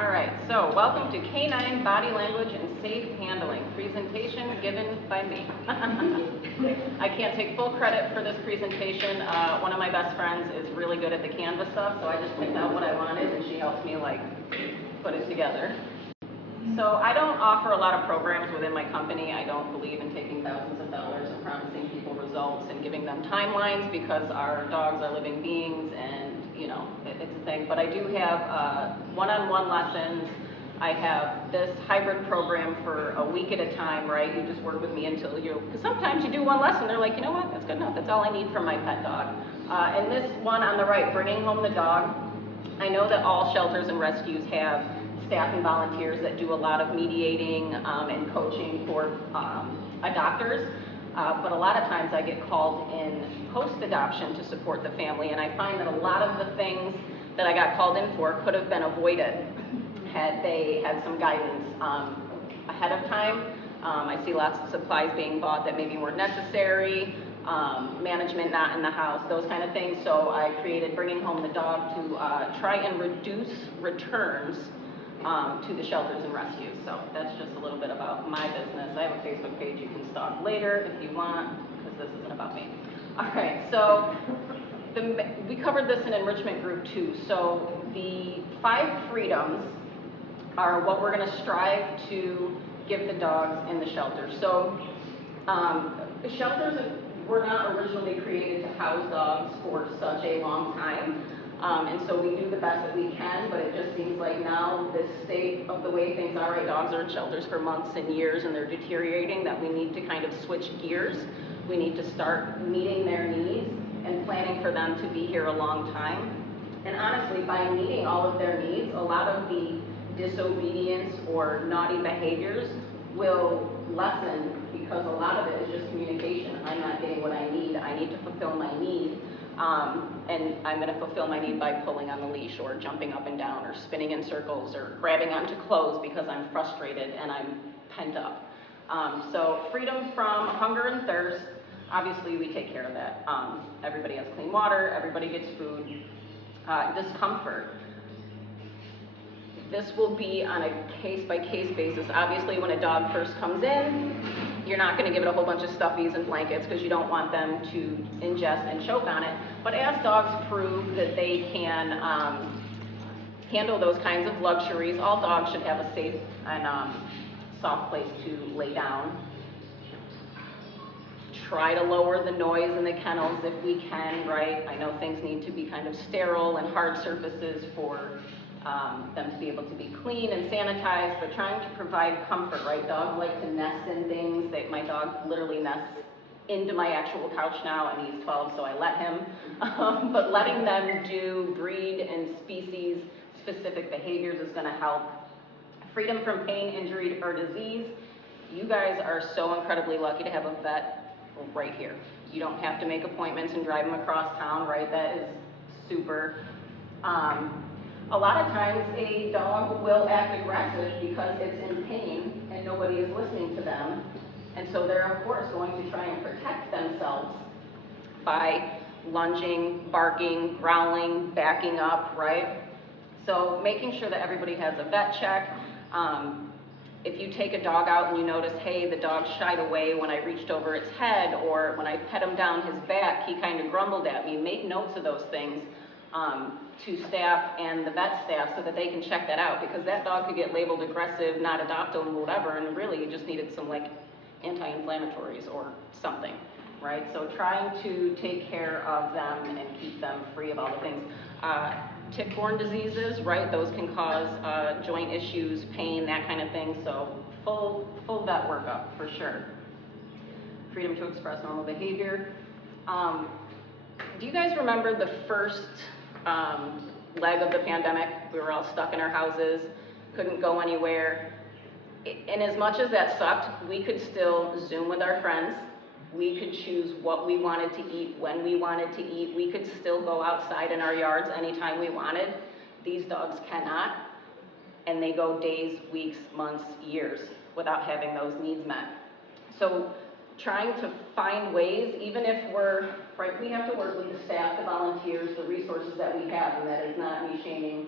All right, so welcome to Canine Body Language and Safe Handling, presentation given by me. I can't take full credit for this presentation. One of my best friends is really good at the Canvas stuff, so I just picked out what I wanted and she helped me like put it together. So I don't offer a lot of programs within my company. I don't believe in taking thousands of dollars and promising people results and giving them timelines because our dogs are living beings and you know, it's a thing. But I do have one-on-one lessons. I have this hybrid program for a week at a time, right? You just work with me until you, because sometimes you do one lesson, they're like, you know what, that's good enough. That's all I need from my pet dog. And this one on the right, bringing home the dog. I know that all shelters and rescues have staff and volunteers that do a lot of mediating and coaching for adopters. But a lot of times I get called in post-adoption to support the family, and I find that a lot of the things that I got called in for could have been avoided had they had some guidance ahead of time. I see lots of supplies being bought that maybe weren't necessary, management not in the house, those kind of things. So I created Bringing Home the Dog to try and reduce returns to the shelters and rescues. So that's just a little bit about my business. I have a Facebook page you can stalk later if you want, because this isn't about me. All right, so we covered this in enrichment group 2. So the 5 freedoms are what we're going to strive to give the dogs in the shelter. So shelters were not originally created to house dogs for such a long time. And so we do the best that we can, but it just seems like now this state of the way things are, right, dogs are in shelters for months and years and they're deteriorating, that we need to kind of switch gears. We need to start meeting their needs and planning for them to be here a long time. And honestly, by meeting all of their needs, a lot of the disobedience or naughty behaviors will lessen because a lot of it is just communication. I'm not getting what I need to fulfill my need. And I'm going to fulfill my need by pulling on the leash or jumping up and down or spinning in circles or grabbing onto clothes because I'm frustrated and I'm pent up. So freedom from hunger and thirst, obviously we take care of that. Everybody has clean water, everybody gets food. Discomfort. This will be on a case-by-case basis. Obviously, when a dog first comes in, you're not going to give it a whole bunch of stuffies and blankets because you don't want them to ingest and choke on it. But as dogs prove that they can handle those kinds of luxuries, all dogs should have a safe and soft place to lay down. Try to lower the noise in the kennels if we can, right? I know things need to be kind of sterile and hard surfaces for them to be able to be clean and sanitized, but trying to provide comfort, right? Dogs like to nest in things. My dog literally nests into my actual couch now, and he's 12, so I let him. But letting them do breed and species-specific behaviors is going to help. Freedom from pain, injury, or disease. You guys are so incredibly lucky to have a vet right here. You don't have to make appointments and drive them across town, right? That is super. A lot of times a dog will act aggressive because it's in pain and nobody is listening to them. And so they're of course going to try and protect themselves by lunging, barking, growling, backing up, right? So making sure that everybody has a vet check. If you take a dog out and you notice, hey, the dog shied away when I reached over its head, or when I pet him down his back, he kind of grumbled at me, make notes of those things to staff and the vet staff so that they can check that out, because that dog could get labeled aggressive, not adoptable, whatever, and really you just needed some like anti-inflammatories or something, right? So trying to take care of them and keep them free of all the things. Tick-borne diseases, right? Those can cause joint issues, pain, that kind of thing. So full vet workup for sure. Freedom to express normal behavior. Do you guys remember the first leg of the pandemic? We were all stuck in our houses, couldn't go anywhere. And as much as that sucked, we could still Zoom with our friends. We could choose what we wanted to eat, when we wanted to eat. We could still go outside in our yards anytime we wanted. These dogs cannot, and they go days, weeks, months, years without having those needs met. So trying to find ways, even if we're, right, we have to work with the staff, the volunteers, the resources that we have, and that is not me shaming.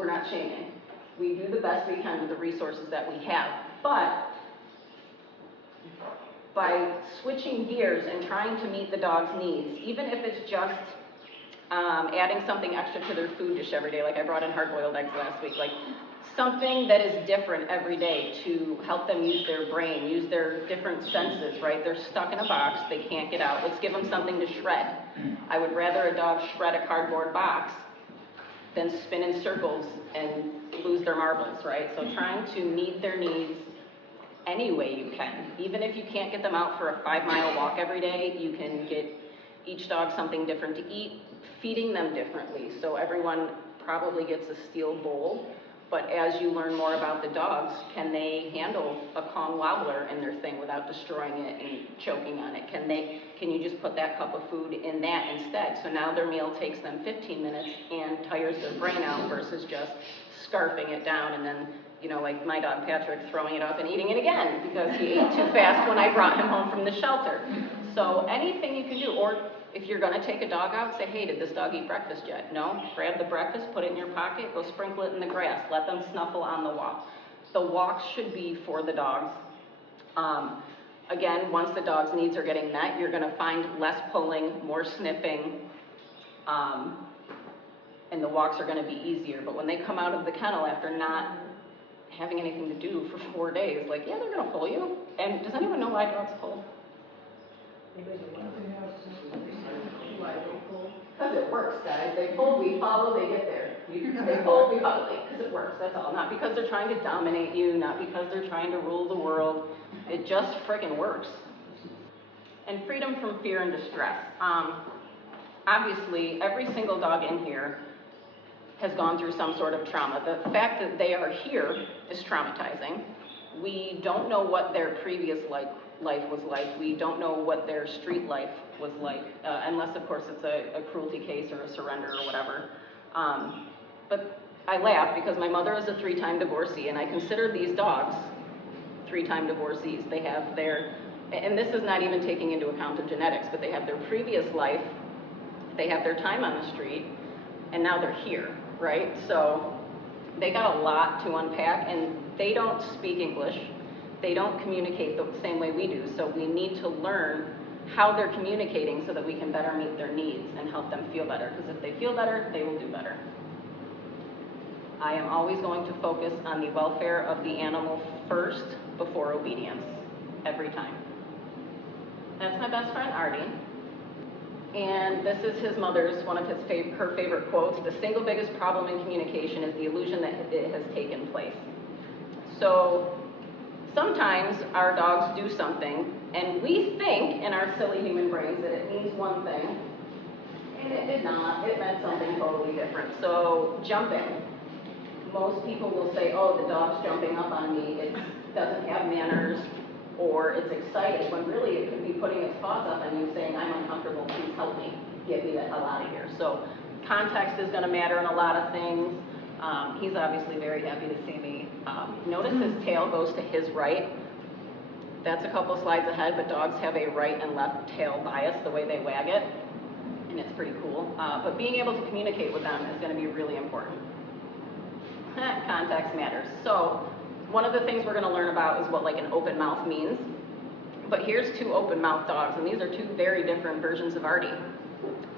we're not shaming. We do the best we can with the resources that we have, but by switching gears and trying to meet the dog's needs, even if it's just adding something extra to their food dish every day, like I brought in hard-boiled eggs last week, like something that is different every day to help them use their brain, use their different senses, right? They're stuck in a box, they can't get out. Let's give them something to shred. I would rather a dog shred a cardboard box than spin in circles and lose their marbles, right? So trying to meet their needs any way you can. Even if you can't get them out for a 5-mile walk every day, you can get each dog something different to eat, feeding them differently. So everyone probably gets a steel bowl, but as you learn more about the dogs, can they handle a Kong wobbler in their thing without destroying it and choking on it? Can you just put that cup of food in that instead? So now their meal takes them 15 minutes and tires their brain out versus just scarfing it down and then, you know, like my dog Patrick throwing it up and eating it again because he ate too fast when I brought him home from the shelter. So anything you can do, or if you're gonna take a dog out, say, hey, did this dog eat breakfast yet? No? Grab the breakfast, put it in your pocket, go sprinkle it in the grass, let them snuffle on the walk. The walks should be for the dogs. Again, once the dog's needs are getting met, you're gonna find less pulling, more sniffing, and the walks are gonna be easier. But when they come out of the kennel after not having anything to do for 4 days, like, yeah, they're gonna pull you. And does anyone know why dogs pull? Because it works, guys. They pull, we follow, they get there. They pull, we follow, because it works, that's all. Not because they're trying to dominate you, not because they're trying to rule the world. It just friggin' works. And freedom from fear and distress. Obviously, every single dog in here has gone through some sort of trauma. The fact that they are here is traumatizing. We don't know what their previous life was like. We don't know what their street life was like, unless, of course, it's a cruelty case or a surrender or whatever. But I laugh because my mother is a 3-time divorcee, and I consider these dogs 3-time divorcees. They have their, and this is not even taking into account the genetics, but they have their previous life, they have their time on the street, and now they're here, right? So they got a lot to unpack, and they don't speak English. They don't communicate the same way we do, so we need to learn how they're communicating so that we can better meet their needs and help them feel better, because if they feel better, they will do better. I am always going to focus on the welfare of the animal first before obedience, every time. That's my best friend, Artie. And this is his mother's, one of her favorite quotes: the single biggest problem in communication is the illusion that it has taken place. So sometimes our dogs do something, and we think in our silly human brains that it means one thing, and it did not. It meant something totally different. So jumping. Most people will say, oh, the dog's jumping up on me, it doesn't have manners, or it's excited, when really it could be putting its paws up on you saying, I'm uncomfortable, please help me, get me the hell out of here. So context is gonna matter in a lot of things. He's obviously very happy to see me. Notice his tail goes to his right. That's a couple slides ahead, but dogs have a right and left tail bias, the way they wag it, and it's pretty cool. But being able to communicate with them is gonna be really important. Context matters. So one of the things we're going to learn about is what like an open mouth means. But here's 2 open mouth dogs, and these are 2 very different versions of Artie.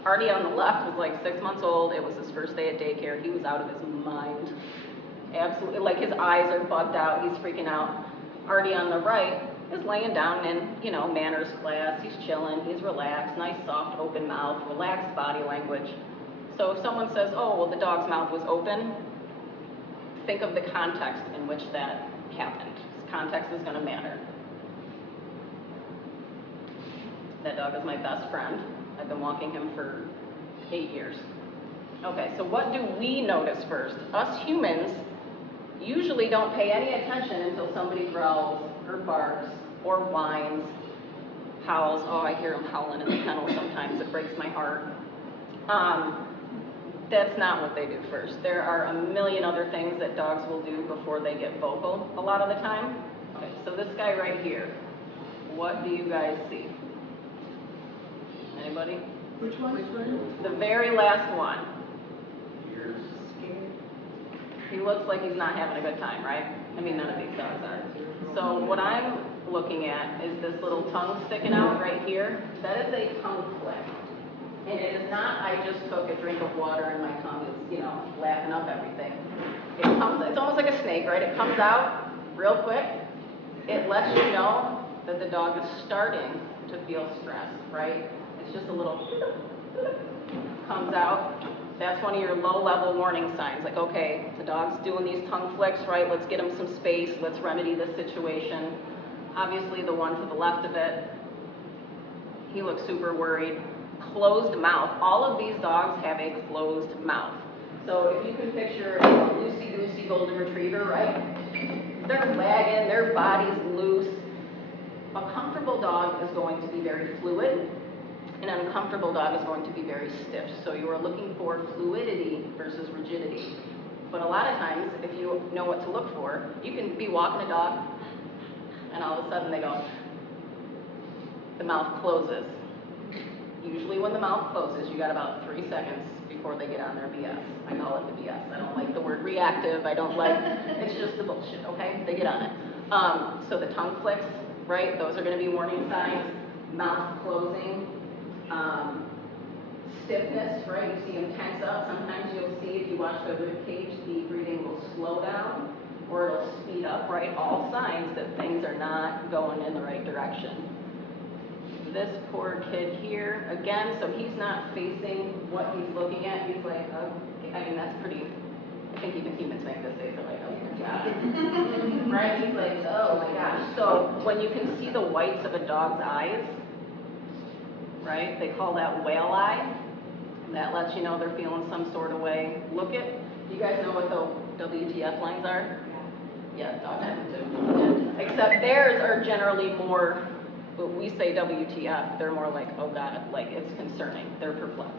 Artie on the left was like 6 months old. It was his first day at daycare. He was out of his mind. Absolutely, like his eyes are bugged out. He's freaking out. Artie on the right is laying down in, you know, manners class. He's chilling. He's relaxed. Nice, soft, open mouth. Relaxed body language. So if someone says, oh, well, the dog's mouth was open, think of the context in which that happened. Context is going to matter. That dog is my best friend. I've been walking him for 8 years. Okay, so what do we notice first? Us humans usually don't pay any attention until somebody growls or barks or whines, howls. Oh, I hear him howling in the kennel sometimes. It breaks my heart. That's not what they do first. There are a million other things that dogs will do before they get vocal a lot of the time. Okay, so this guy right here, what do you guys see? Anybody? Which one? The very last one. Ears. He looks like he's not having a good time, right? I mean, none of these dogs are. So what I'm looking at is this little tongue sticking out right here. That is a tongue flick. And it is not, I just took a drink of water and my tongue is, lapping up everything. It's almost like a snake, right? It comes out real quick. It lets you know that the dog is starting to feel stress, right? It's just a little comes out. That's one of your low-level warning signs. Like, okay, the dog's doing these tongue flicks, right? Let's get him some space. Let's remedy this situation. Obviously, the one to the left of it, he looks super worried. Closed mouth. All of these dogs have a closed mouth. So if you can picture a loosey-goosey golden retriever, right? They're wagging, their body's loose. A comfortable dog is going to be very fluid. An uncomfortable dog is going to be very stiff. So you are looking for fluidity versus rigidity. But a lot of times, if you know what to look for, you can be walking a dog, and all of a sudden they go, the mouth closes. Usually when the mouth closes, you got about 3 seconds before they get on their BS. I call it the BS. I don't like the word reactive. I don't like, it's just the bullshit, okay? They get on it. So the tongue flicks, right? Those are gonna be warning signs. Mouth closing. Stiffness, right? You see them tense up. Sometimes you'll see, if you watch the rib cage, the breathing will slow down or it'll speed up, right? All signs that things are not going in the right direction. This poor kid here, again, so he's not facing what he's looking at. He's like, oh, I mean, that's pretty, I think even humans make mistakes. They're like, oh my God. Right? He's like, oh my gosh. So when you can see the whites of a dog's eyes, right? They call that whale eye. That lets you know they're feeling some sort of way. Look at, you guys know what the WTF lines are? Yeah, dogs have them too. Except theirs are generally more, when we say WTF, they're more like, oh God, like it's concerning. They're perplexed.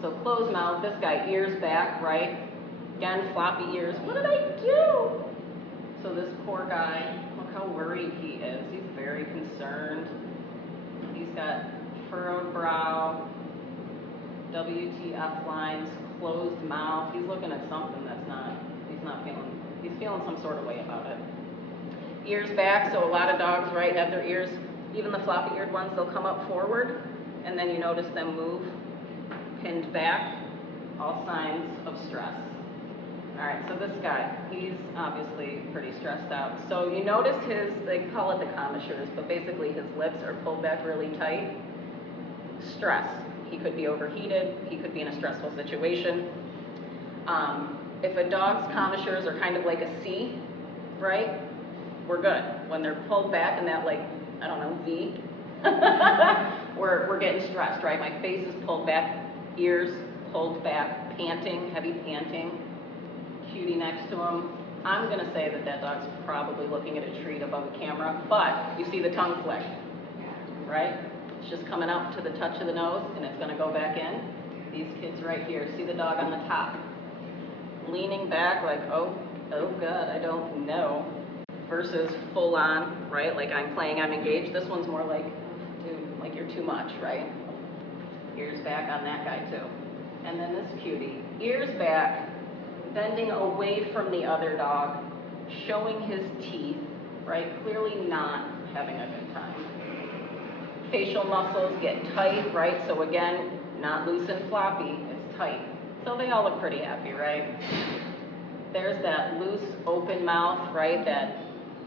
So closed mouth, this guy, ears back, right? Again, floppy ears. What did I do? So this poor guy, look how worried he is. He's very concerned. He's got furrowed brow, WTF lines, closed mouth. He's looking at something that's not, he's feeling some sort of way about it. Ears back, so a lot of dogs, right, have their ears, even the floppy-eared ones, they'll come up forward, and then you notice them move, pinned back, all signs of stress. All right, so this guy, he's obviously pretty stressed out. So you notice his, they call it the commissures, but basically his lips are pulled back really tight. Stress. He could be overheated, he could be in a stressful situation. If a dog's commissures are kind of like a C, right, we're good. When they're pulled back in that, like, I don't know, V, we're getting stressed, right? My face is pulled back, ears pulled back, panting, heavy panting, cutie next to him. I'm gonna say that that dog's probably looking at a treat above a camera, but you see the tongue flick, right? It's just coming up to the touch of the nose and it's gonna go back in. These kids right here, see the dog on the top, leaning back like, oh God, I don't know, versus full on, right? Like I'm engaged. This one's more like, dude, like you're too much, right? Ears back on that guy too. And then this cutie, ears back, bending away from the other dog, showing his teeth, right? Clearly not having a good time. Facial muscles get tight, right? So again, not loose and floppy, it's tight. So they all look pretty happy, right? There's that loose, open mouth, right? That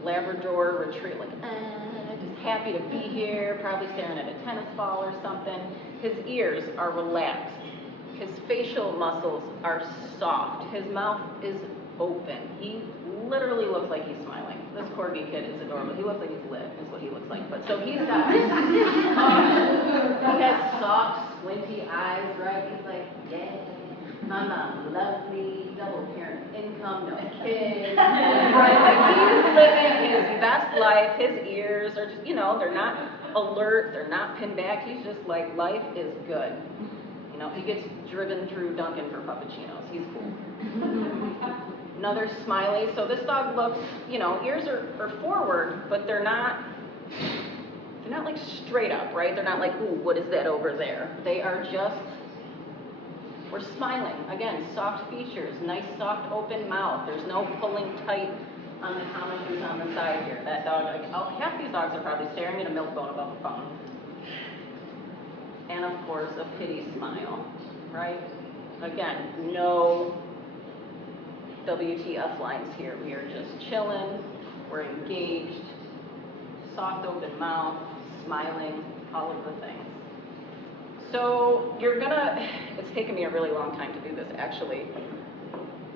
Labrador retrieve, like, just happy to be here, probably staring at a tennis ball or something. His ears are relaxed. His facial muscles are soft. His mouth is open. He literally looks like he's smiling. This corgi kid is adorable. He looks like he's lit, is what he looks like. But so he's got, he has soft, squinty eyes, right? He's like, yeah, my mom loves me, double parent income, no kids. Right? Like he's living his best life. His ears are just, they're not alert, they're not pinned back. He's just like, life is good. He gets driven through Dunkin' for puppuccinos. He's cool. Another smiley. So this dog looks, ears are forward, but they're not like straight up, right? They're not like, ooh, what is that over there? They are just We're smiling. Again, soft features, nice soft open mouth. There's no pulling tight on the commentaries on the side here. That dog, like, half these dogs are probably staring at a milk bone above the phone. And of course, a pity smile, right? Again, no WTF lines here. We are just chilling, we're engaged, soft open mouth, smiling, all of the things. So it's taken me a really long time to do this actually.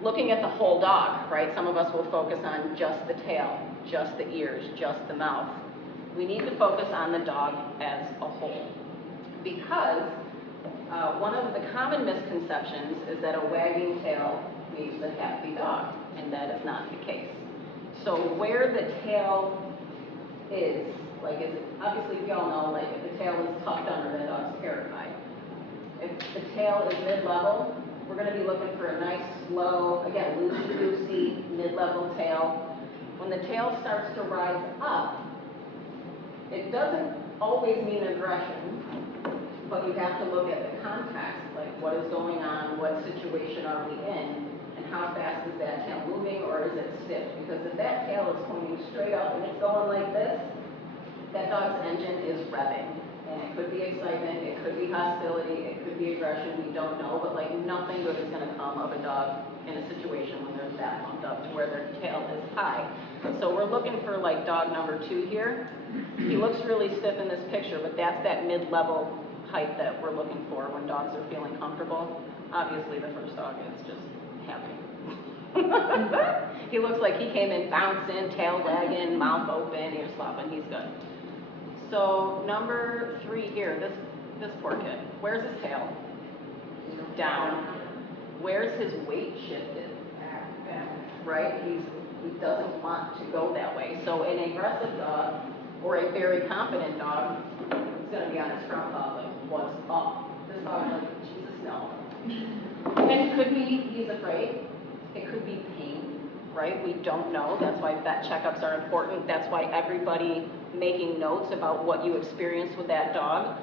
Looking at the whole dog, right? Some of us will focus on just the tail, just the ears, just the mouth. We need to focus on the dog as a whole. Because one of the common misconceptions is that a wagging tail means a happy dog, and that is not the case. So where the tail is, obviously we all know, like, if the tail is tucked under, that dog's terrified. If the tail is mid-level, we're going to be looking for a nice, slow, again, loosey-goosey, mid-level tail. When the tail starts to rise up, it doesn't always mean aggression, but you have to look at the context, like what is going on, what situation are we in, and how fast is that tail moving, or is it stiff? Because if that tail is pointing straight up and it's going like this, that dog's engine is revving. And it could be excitement, it could be hostility, it could be aggression, we don't know, but like nothing good is going to come of a dog in a situation when they're that pumped up to where their tail is high. So we're looking for like dog number 2 here. He looks really stiff in this picture, but that's that mid-level height that we're looking for when dogs are feeling comfortable. Obviously the first dog is just happy. He looks like he came in bouncing, tail wagging, mouth open, ears flopping, he's good. So number 3 here, this poor kid, where's his tail? Down. Where's his weight shifted? Back. Right? He doesn't want to go that way. So an aggressive dog or a very confident dog is going to be on his front paws like, what's up? This dog's like, Jesus, no. And it could be he's afraid. It could be pain, right? We don't know. That's why vet checkups are important. That's why everybody making notes about what you experienced with that dog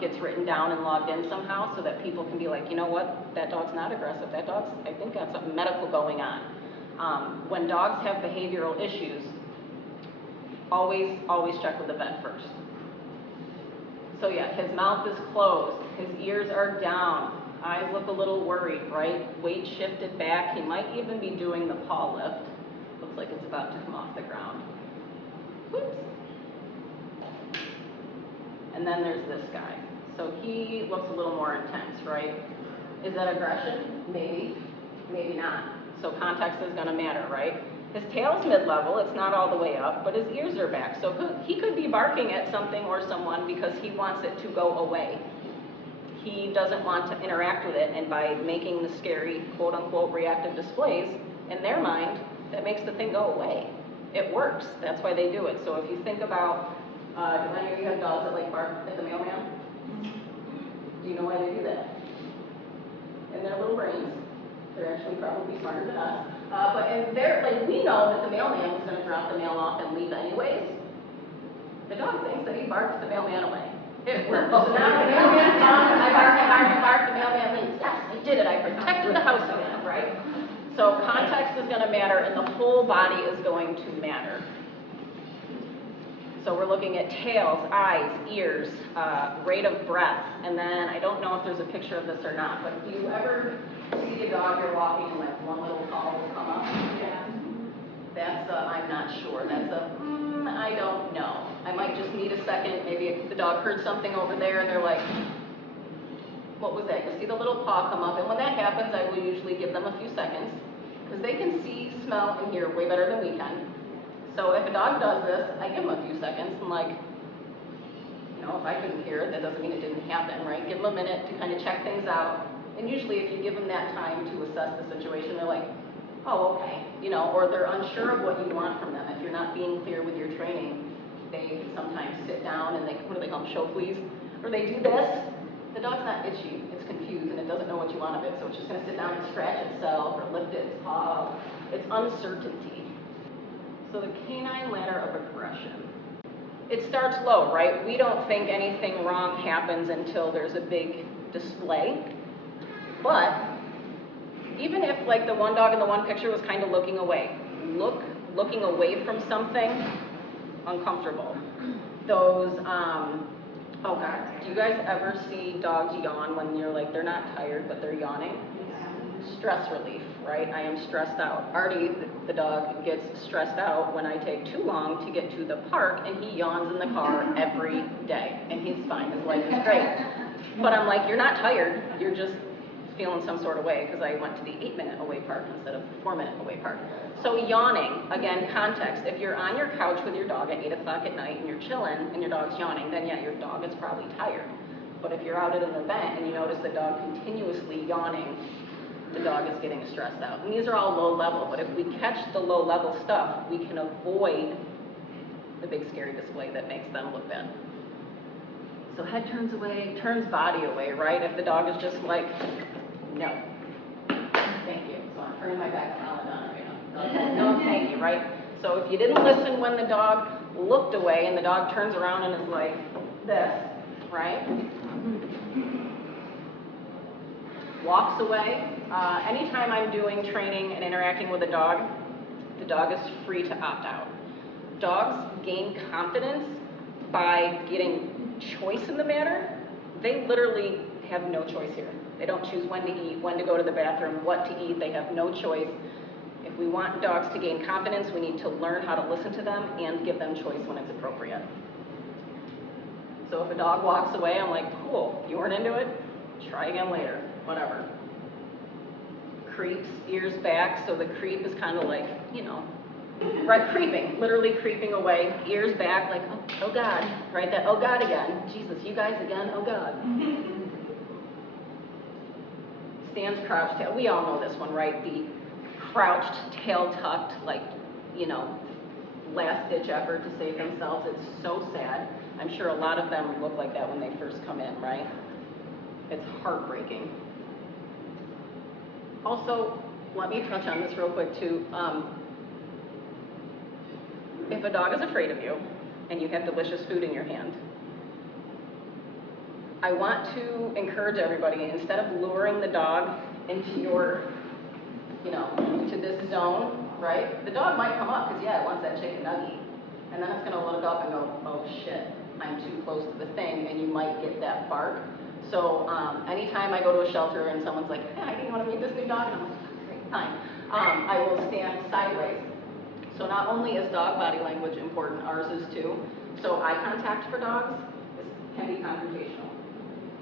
gets written down and logged in somehow so that people can be like, you know what, that dog's not aggressive. That dog's, I think, got something medical going on. When dogs have behavioral issues, always check with the vet first. So yeah, his mouth is closed, his ears are down, eyes look a little worried, right? Weight shifted back, he might even be doing the paw lift. Looks like it's about to come off the ground. Whoops. And then there's this guy. So he looks a little more intense, right? Is that aggression? Maybe, maybe not. So context is gonna matter, right? His tail's mid-level, it's not all the way up, but his ears are back. So he could be barking at something or someone because he wants it to go away. He doesn't want to interact with it, and by making the scary, quote-unquote, reactive displays, in their mind, that makes the thing go away. It works, that's why they do it. So if you think about, do any of you have dogs that like bark at the mailman? Do you know why they do that? In their little brains, they're actually probably smarter than us. But in their, like, we know that the mailman was going to drop the mail off and leave anyways. The dog thinks that he barked the mailman away. It works. So now the mailman comes, I bark, the mailman leaves. Yes, I did it. I protected the house again, right? So context is going to matter, and the whole body is going to matter. So we're looking at tails, eyes, ears, rate of breath, and then I don't know if there's a picture of this or not, but do you ever see a dog you're walking and like one little paw will come up? Yeah. That's I'm not sure. That's I don't know. I might just need a second. Maybe if the dog heard something over there and they're like, what was that? You see the little paw come up, and when that happens, I will usually give them a few seconds because they can see, smell, and hear way better than we can. So if a dog does this, I give them a few seconds and like, you know, if I couldn't hear it, that doesn't mean it didn't happen, right? Give them a minute to kind of check things out. And usually if you give them that time to assess the situation, they're like, oh, okay, you know, or they're unsure of what you want from them. If you're not being clear with your training, they can sometimes sit down and they, what do they call them, show please? Or they do this. The dog's not itchy, it's confused and it doesn't know what you want of it. So it's just gonna sit down and scratch itself or lift its paw. It's uncertainty. So the canine ladder of aggression. It starts low, right? We don't think anything wrong happens until there's a big display. But even if like the one dog in the one picture was kind of looking away, looking away from something, uncomfortable. Those, oh God, do you guys ever see dogs yawn when you're like, they're not tired, but they're yawning? Stress relief, right? I am stressed out. Artie, the dog, gets stressed out when I take too long to get to the park, and he yawns in the car every day, and he's fine, his life is great. But I'm like, you're not tired, you're just feeling some sort of way, because I went to the 8-minute away park instead of the 4-minute away park. So yawning, again, context. If you're on your couch with your dog at 8 o'clock at night and you're chilling and your dog's yawning, then yeah, your dog is probably tired. But if you're out at an event and you notice the dog continuously yawning, the dog is getting stressed out. And these are all low level, but if we catch the low level stuff, we can avoid the big scary display that makes them look bad. So head turns away, turns body away, right? If the dog is just like, no, thank you. So I'm turning my back to Alan right now. No, thank you, right? So if you didn't listen when the dog looked away and the dog turns around and is like this, right? Walks away. Anytime I'm doing training and interacting with a dog, the dog is free to opt out. Dogs gain confidence by getting choice in the matter. They literally have no choice here. They don't choose when to eat, when to go to the bathroom, what to eat. They have no choice. If we want dogs to gain confidence, we need to learn how to listen to them and give them choice when it's appropriate. So if a dog walks away, I'm like, cool, you weren't into it? Try again later, whatever. Creeps, ears back, so the creep is kind of like, you know, right, creeping, literally creeping away, ears back, like, oh God, right, that, oh God again, Jesus, you guys again, oh God. Stands crouched tail, we all know this one, right, the crouched, tail tucked, like, you know, last ditch effort to save themselves. It's so sad. I'm sure a lot of them look like that when they first come in, right? It's heartbreaking. Also, let me touch on this real quick too. If a dog is afraid of you and you have delicious food in your hand, I want to encourage everybody, instead of luring the dog into your, you know, to this zone, right? The dog might come up because, yeah, it wants that chicken nugget. And then it's going to look up and go, oh shit, I'm too close to the thing, and you might get that bark. So anytime I go to a shelter and someone's like, hey, Heidi, you want to meet this new dog? And I'm like, great, fine. I will stand sideways. So not only is dog body language important, ours is too. So eye contact for dogs can be confrontational.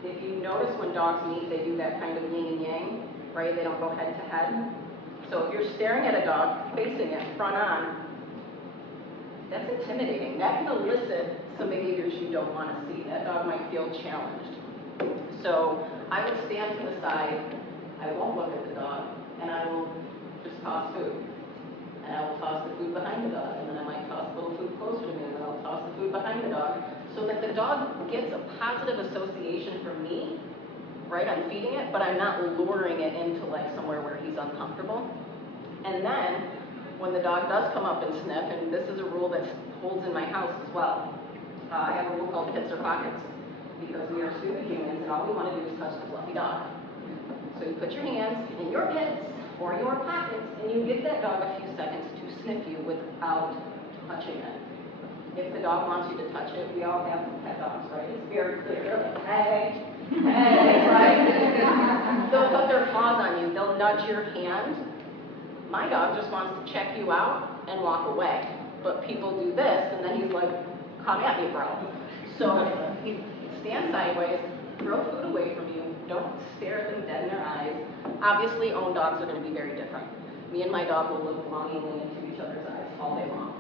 If you notice when dogs meet, they do that kind of yin and yang, right? They don't go head to head. So if you're staring at a dog, facing it, front on, that's intimidating. That can elicit some behaviors you don't want to see. That dog might feel challenged. So I will stand to the side, I won't look at the dog, and I will just toss food. And I will toss the food behind the dog, and then I might toss a little food closer to me, and then I'll toss the food behind the dog, so that the dog gets a positive association from me, right? I'm feeding it, but I'm not luring it into like somewhere where he's uncomfortable. And then, when the dog does come up and sniff, and this is a rule that holds in my house as well, I have a rule called pits or pockets, because we are stupid humans, and all we want to do is touch the fluffy dog. So you put your hands in your pits or your pockets, and you give that dog a few seconds to sniff you without touching it. If the dog wants you to touch it, we all have pet dogs, right? It's very clear. They're like, hey, hey, right? They'll put their paws on you. They'll nudge your hand. My dog just wants to check you out and walk away. But people do this, and then he's like, come at me, bro. So you stand sideways, throw food away from you, don't stare at them dead in their eyes. Obviously, owned dogs are going to be very different. Me and my dog will look longingly into each other's eyes all day long.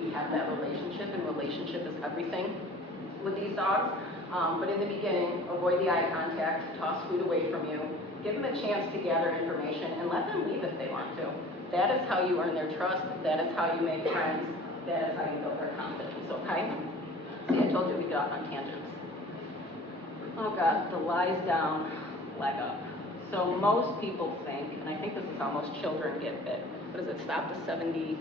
We have that relationship, and relationship is everything with these dogs. But in the beginning, avoid the eye contact, toss food away from you, give them a chance to gather information, and let them leave if they want to. That is how you earn their trust. That is how you make friends. That is how you build their confidence, okay? See, I told you we got on tangents. Oh God, the lies down, leg up. So most people think, and I think this is how most children get bit, what does it stop to 70?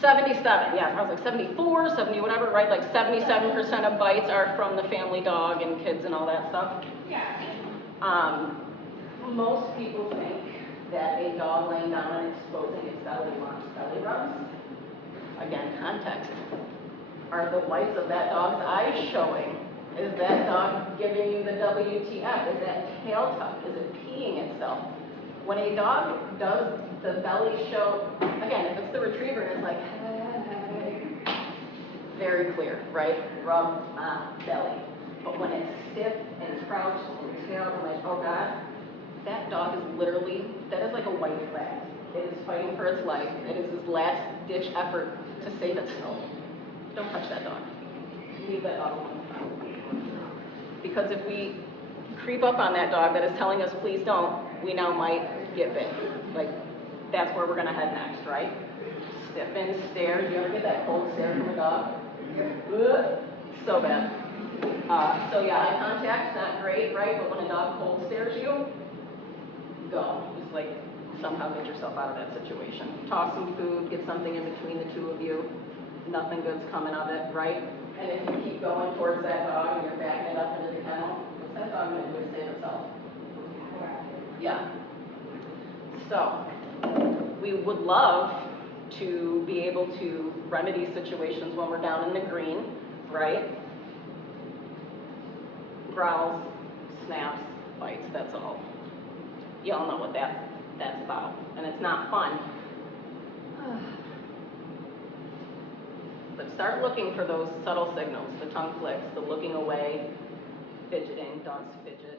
77, yeah, I was like 74, 70, whatever, right? Like 77% of bites are from the family dog and kids and all that stuff. Yeah. Most people think that a dog laying down and exposing its belly wants belly rubs. Again, context. Are the whites of that dog's eyes showing? Is that dog giving you the WTF? Is that tail tuck? Is it peeing itself? When a dog does the belly show, again, if it's the retriever and it's like, hey, very clear, right? Rub on belly. But when it's stiff and crouched and tail, I'm like, oh God, that dog is literally, that is like a white flag. It is fighting for its life. It is his last ditch effort to save itself. Don't touch that dog. Leave that dog alone. Because if we creep up on that dog that is telling us please don't, we now might get bit. Like, that's where we're gonna head next, right? Stiffen stares. You ever get that cold stare from a dog? Ugh, so bad. So yeah, eye contact, not great, right? But when a dog cold stares you, go. Just like somehow get yourself out of that situation. Toss some food, get something in between the two of you. Nothing good's coming of it, right? And if you keep going towards that dog and you're backing it up into the kennel, what's that dog gonna do to save itself? Yeah. So, we would love to be able to remedy situations when we're down in the green, right? Growls, snaps, bites, that's all. Y'all know what that's about, and it's not fun. But start looking for those subtle signals, the tongue flicks, the looking away, fidgeting, dogs fidget.